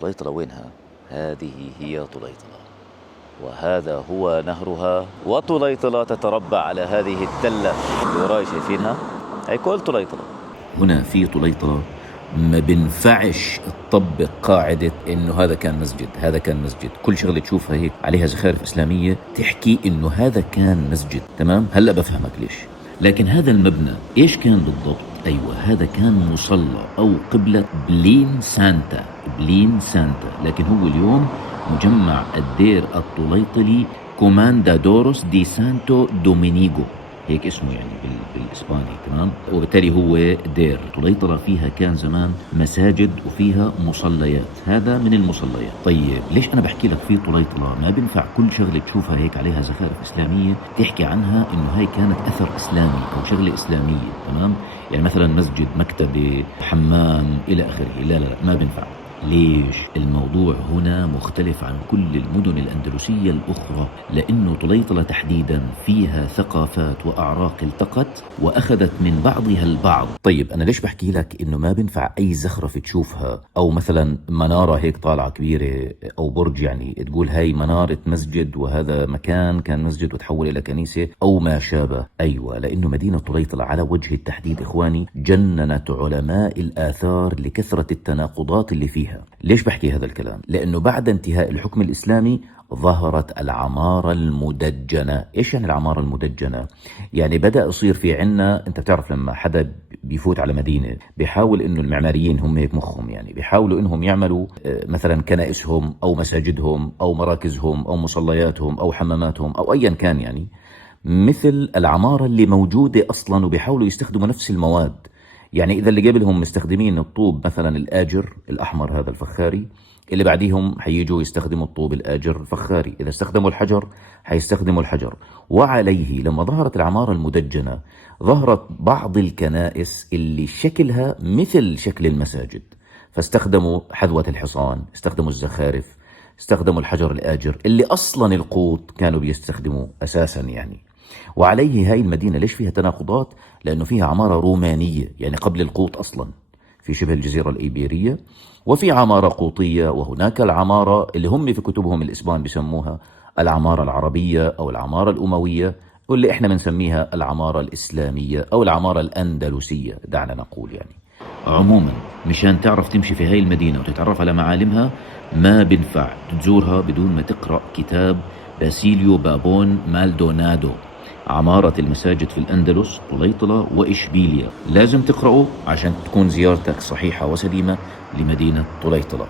طليطلة وينها؟ هذه هي طليطلة، وهذا هو نهرها، وطليطلة تتربع على هذه التلة اللي وراي شايفينها، هي كل طليطلة. هنا في طليطلة ما بنفعش تطبق قاعدة إنه هذا كان مسجد، هذا كان مسجد. كل شغلة تشوفها هيك عليها زخارف إسلامية تحكي إنه هذا كان مسجد. تمام؟ هلأ بفهمك ليش. لكن هذا المبنى إيش كان بالضبط؟ أيوة، هذا كان مصلى أو قبلة بلين سانتا. بلين سانتا، لكن هو اليوم مجمع الدير الطليطلي كوماندادوروس دي سانتو دومينيغو، هيك اسمه يعني بالإسباني. تمام؟ وبالتالي هو دير. طليطلة فيها كان زمان مساجد وفيها مصليات، هذا من المصليات. طيب ليش أنا بحكي لك في طليطلة ما بنفع كل شغلة تشوفها هيك عليها زخارف إسلامية تحكي عنها إنه هاي كانت أثر إسلامي أو شغلة إسلامية؟ تمام؟ يعني مثلا مسجد، مكتبة، حمام إلى آخره. لا لا لا، ما بنفع. ليش؟ الموضوع هنا مختلف عن كل المدن الأندلسية الأخرى، لأنه طليطلة تحديدا فيها ثقافات وأعراق التقت وأخذت من بعضها البعض. طيب أنا ليش بحكي لك إنه ما بنفع أي زخرفة تشوفها، أو مثلا منارة هيك طالعة كبيرة أو برج يعني تقول هاي منارة مسجد وهذا مكان كان مسجد وتحول إلى كنيسة أو ما شابه؟ أيوة، لأنه مدينة طليطلة على وجه التحديد إخواني جننت علماء الآثار لكثرة التناقضات اللي فيها. ليش بحكي هذا الكلام؟ لأنه بعد انتهاء الحكم الإسلامي ظهرت العمارة المدجنة. إيش يعني العمارة المدجنة؟ يعني بدأ يصير في عنا، أنت بتعرف لما حدا بيفوت على مدينة بيحاول إنه المعماريين هم هيك مخهم، يعني بيحاولوا إنهم يعملوا مثلا كنائسهم أو مساجدهم أو مراكزهم أو مصلياتهم أو حماماتهم أو أيا كان، يعني مثل العمارة اللي موجودة أصلا، وبيحاولوا يستخدموا نفس المواد. يعني إذا اللي قبلهم مستخدمين الطوب مثلا الآجر الأحمر هذا الفخاري، اللي بعديهم حييجوا يستخدموا الطوب الآجر الفخاري. إذا استخدموا الحجر حيستخدموا الحجر. وعليه لما ظهرت العمارة المدجنة ظهرت بعض الكنائس اللي شكلها مثل شكل المساجد، فاستخدموا حذوة الحصان، استخدموا الزخارف، استخدموا الحجر الآجر اللي أصلا القوط كانوا بيستخدموه أساسا يعني. وعليه هاي المدينة ليش فيها تناقضات؟ لأنه فيها عمارة رومانية يعني قبل القوط أصلا في شبه الجزيرة الإيبيرية، وفي عمارة قوطية، وهناك العمارة اللي هم في كتبهم الإسبان بيسموها العمارة العربية أو العمارة الأموية، واللي إحنا بنسميها العمارة الإسلامية أو العمارة الأندلسية دعنا نقول. يعني عموما مشان تعرف تمشي في هاي المدينة وتتعرف على معالمها ما بنفع تزورها بدون ما تقرأ كتاب باسيليو بابون مالدونادو، عمارة المساجد في الأندلس، طليطلة وإشبيلية. لازم تقرأه عشان تكون زيارتك صحيحة وسليمة لمدينة طليطلة.